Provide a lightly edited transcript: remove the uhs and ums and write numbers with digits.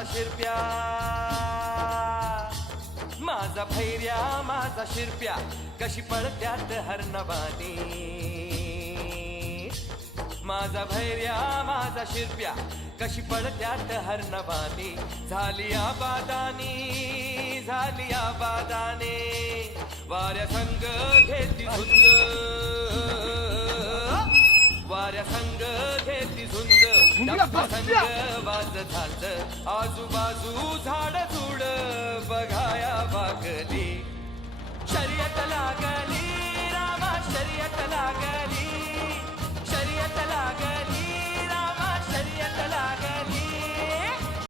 माझा शिरप्या, माझा भैर्या माझा शिरप्या, कशी पळत्यात हरणबानी. माझा भैर्या माझा शिरप्या, कशी पळत्यात हरणबानी. झाली आबादानी, झाली आबादाने, वाऱ्या संग घेती झुंज, वाऱ्या संग घेती झुंज. डप्पा संग वाज झांज, आजूबाजू झाड झुड बघाया बागली. शर्यत